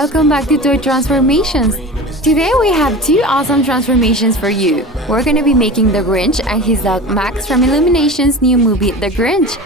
Welcome back to Toy Transformations. Today we have two awesome transformations for you. We're gonna be making the Grinch and his dog Max from Illumination's new movie, The Grinch.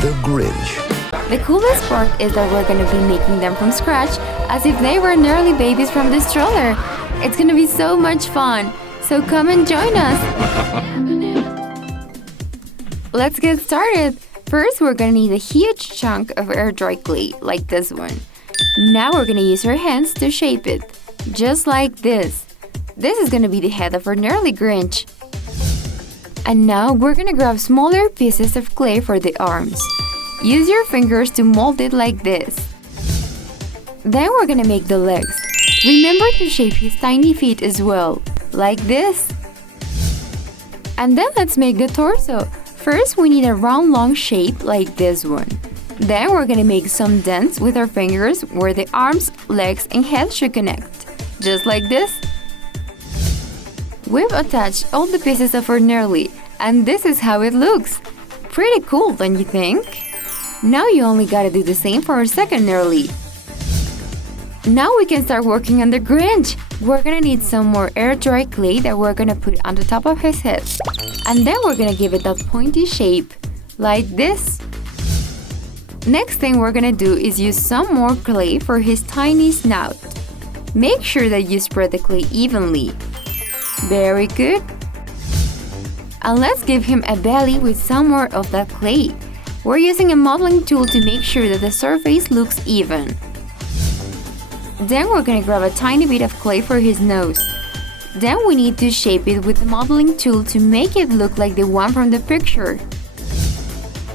The Grinch. The coolest part is that we're gonna be making them from scratch as if they were Nerlie babies from Distroller. It's gonna be so much fun, so come and join us! Let's get started! First, we're gonna need a huge chunk of air-dry clay, like this one. Now we're gonna use our hands to shape it, just like this. This is gonna be the head of our Nerlie Grinch. And now we're gonna grab smaller pieces of clay for the arms. Use your fingers to mold it like this. Then we're gonna make the legs. Remember to shape his tiny feet as well, like this. And then let's make the torso. First, we need a round long shape like this one. Then we're gonna make some dents with our fingers where the arms, legs, and head should connect, just like this. We've attached all the pieces of our Nerlie, and this is how it looks. Pretty cool, don't you think? Now you only gotta do the same for our second Nerlie. Now we can start working on the Grinch. We're gonna need some more air-dry clay that we're gonna put on the top of his head. And then we're gonna give it that pointy shape, like this. Next thing we're gonna do is use some more clay for his tiny snout. Make sure that you spread the clay evenly. Very good. And let's give him a belly with some more of that clay. We're using a modeling tool to make sure that the surface looks even. Then we're gonna grab a tiny bit of clay for his nose. Then we need to shape it with the modeling tool to make it look like the one from the picture.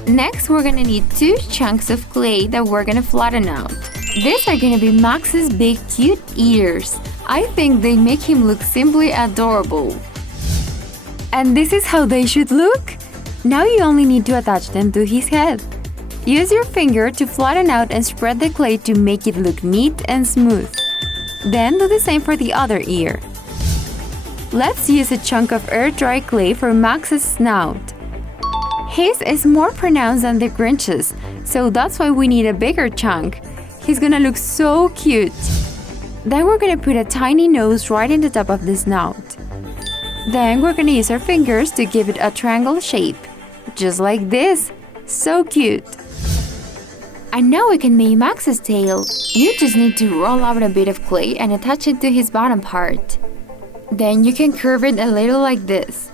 Next, we're gonna need two chunks of clay that we're gonna flatten out. These are gonna be Max's big cute ears. I think they make him look simply adorable. And this is how they should look. Now you only need to attach them to his head. Use your finger to flatten out and spread the clay to make it look neat and smooth. Then do the same for the other ear. Let's use a chunk of air-dry clay for Max's snout. His is more pronounced than the Grinch's, so that's why we need a bigger chunk. He's gonna look so cute. Then we're gonna put a tiny nose right in the top of the snout. Then we're gonna use our fingers to give it a triangle shape, just like this. So cute. And now we can make Max's tail. You just need to roll out a bit of clay and attach it to his bottom part. Then you can curve it a little like this.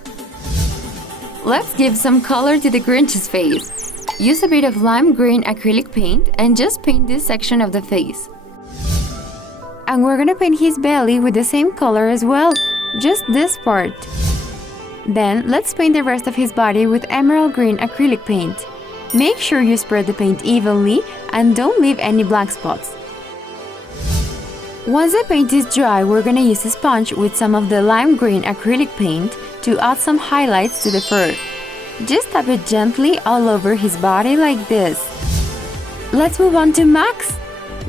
Let's give some color to the Grinch's face. Use a bit of lime green acrylic paint and just paint this section of the face. And we're gonna paint his belly with the same color as well, just this part. Then let's paint the rest of his body with emerald green acrylic paint. Make sure you spread the paint evenly and don't leave any black spots. Once the paint is dry, we're gonna use a sponge with some of the lime green acrylic paint to add some highlights to the fur. Just tap it gently all over his body like this. Let's move on to Max.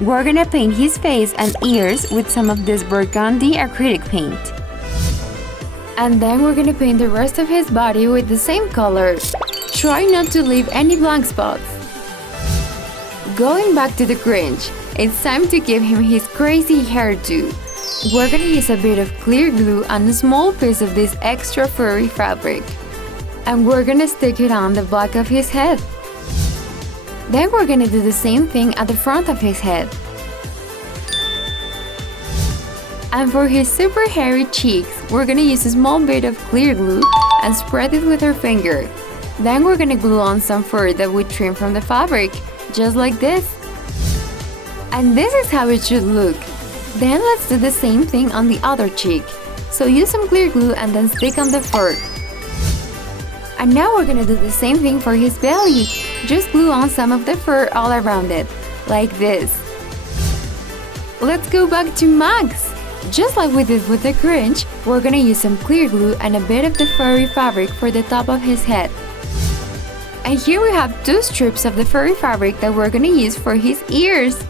We're gonna paint his face and ears with some of this burgundy acrylic paint. And then we're gonna paint the rest of his body with the same color. Try not to leave any blank spots. Going back to the Grinch, it's time to give him his crazy hairdo. We're gonna use a bit of clear glue and a small piece of this extra furry fabric. And we're gonna stick it on the back of his head. Then we're gonna do the same thing at the front of his head. And for his super hairy cheeks, we're gonna use a small bit of clear glue and spread it with our finger. Then we're gonna glue on some fur that we trimmed from the fabric, just like this. And this is how it should look. Then let's do the same thing on the other cheek. So use some clear glue and then stick on the fur. And now we're gonna do the same thing for his belly. Just glue on some of the fur all around it, like this. Let's go back to Max. Just like we did with the Grinch, we're gonna use some clear glue and a bit of the furry fabric for the top of his head. And here we have two strips of the furry fabric that we're gonna use for his ears.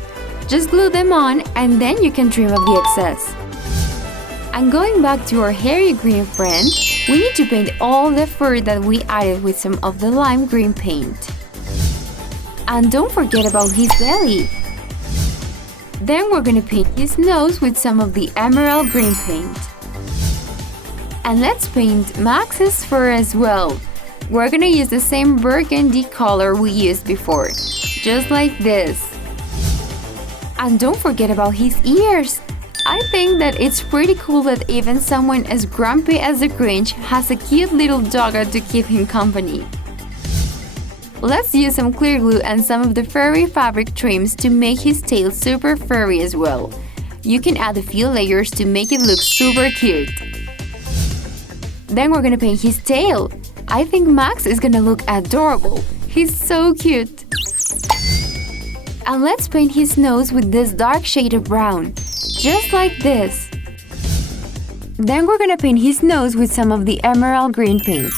Just glue them on and then you can trim off the excess. And going back to our hairy green friend, we need to paint all the fur that we added with some of the lime green paint. And don't forget about his belly. Then we're gonna paint his nose with some of the emerald green paint. And let's paint Max's fur as well. We're gonna use the same burgundy color we used before, just like this. And don't forget about his ears. I think that it's pretty cool that even someone as grumpy as the Grinch has a cute little doggo to keep him company. Let's use some clear glue and some of the furry fabric trims to make his tail super furry as well. You can add a few layers to make it look super cute. Then we're gonna paint his tail. I think Max is gonna look adorable. He's so cute. And let's paint his nose with this dark shade of brown, just like this. Then we're gonna paint his nose with some of the emerald green paint.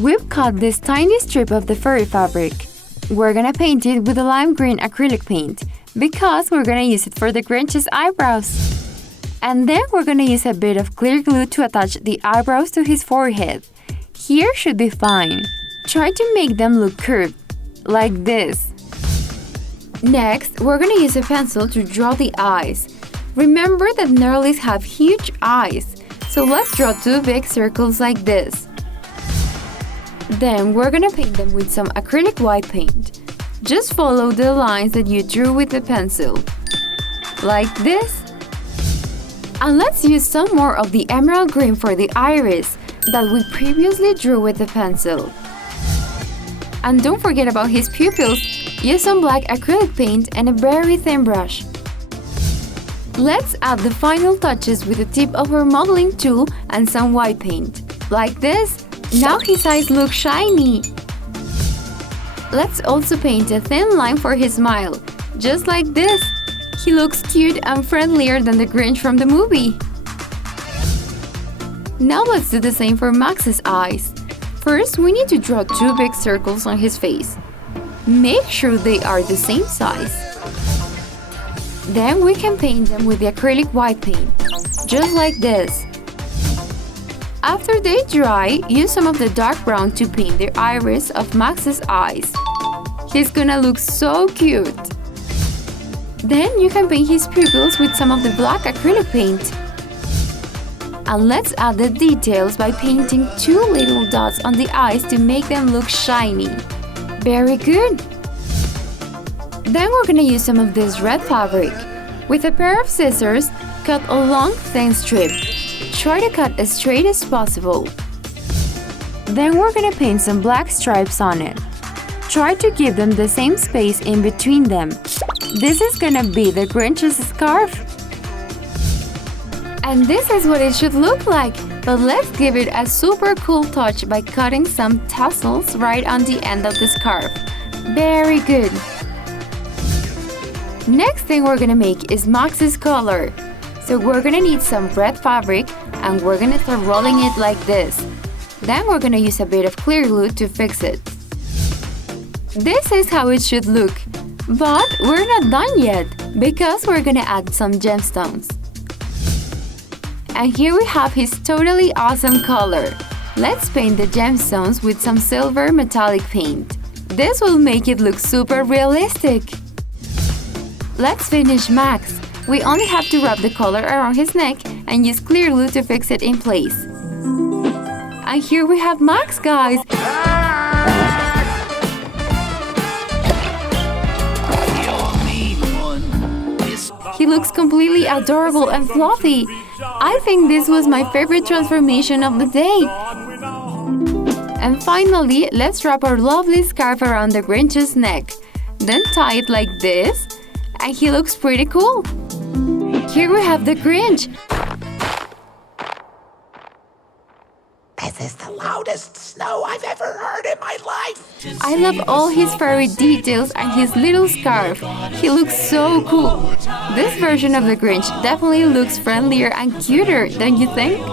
We've cut this tiny strip of the furry fabric. We're gonna paint it with a lime green acrylic paint because we're gonna use it for the Grinch's eyebrows. And then we're gonna use a bit of clear glue to attach the eyebrows to his forehead. Here should be fine. Try to make them look curved, like this. Next, we're gonna use a pencil to draw the eyes. Remember that Nerlies have huge eyes, so let's draw two big circles like this. Then we're gonna paint them with some acrylic white paint. Just follow the lines that you drew with the pencil, like this. And let's use some more of the emerald green for the iris that we previously drew with the pencil. And don't forget about his pupils. Use some black acrylic paint and a very thin brush. Let's add the final touches with the tip of our modeling tool and some white paint, like this. Now his eyes look shiny. Let's also paint a thin line for his smile, just like this. He looks cute and friendlier than the Grinch from the movie. Now let's do the same for Max's eyes. First, we need to draw two big circles on his face. Make sure they are the same size. Then we can paint them with the acrylic white paint, just like this. After they dry, use some of the dark brown to paint the iris of Max's eyes. He's gonna look so cute. Then you can paint his pupils with some of the black acrylic paint. And let's add the details by painting two little dots on the eyes to make them look shiny. Very good! Then we're gonna use some of this red fabric. With a pair of scissors, cut a long thin strip. Try to cut as straight as possible. Then we're gonna paint some black stripes on it. Try to give them the same space in between them. This is gonna be the Grinch's scarf. And this is what it should look like, but let's give it a super cool touch by cutting some tassels right on the end of the scarf. Very good! Next thing we're gonna make is Max's collar. So we're gonna need some red fabric and we're gonna start rolling it like this. Then we're gonna use a bit of clear glue to fix it. This is how it should look. But we're not done yet because we're gonna add some gemstones. And here we have his totally awesome collar. Let's paint the gemstones with some silver metallic paint. This will make it look super realistic. Let's finish Max. We only have to wrap the collar around his neck and use clear glue to fix it in place. And here we have Max, guys! He looks completely adorable and fluffy. I think this was my favorite transformation of the day. And finally, let's wrap our lovely scarf around the Grinch's neck. Then tie it like this, and he looks pretty cool. Here we have the Grinch. This is the loudest snow I've ever heard in my life. I love all his furry details and his little scarf. He looks so cool. This version of the Grinch definitely looks friendlier and cuter, don't you think?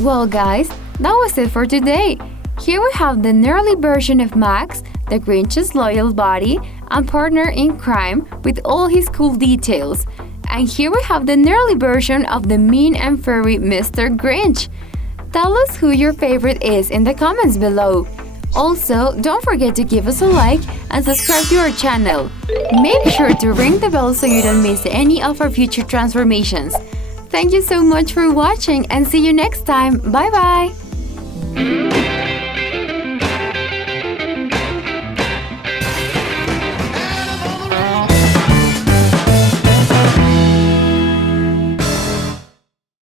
Well guys, that was it for today. Here we have the Nerly version of Max, the Grinch's loyal buddy and partner in crime with all his cool details. And here we have the Nerly version of the mean and furry Mr. Grinch. Tell us who your favorite is in the comments below. Also, don't forget to give us a like and subscribe to our channel. Make sure to ring the bell so you don't miss any of our future transformations. Thank you so much for watching and see you next time. Bye bye!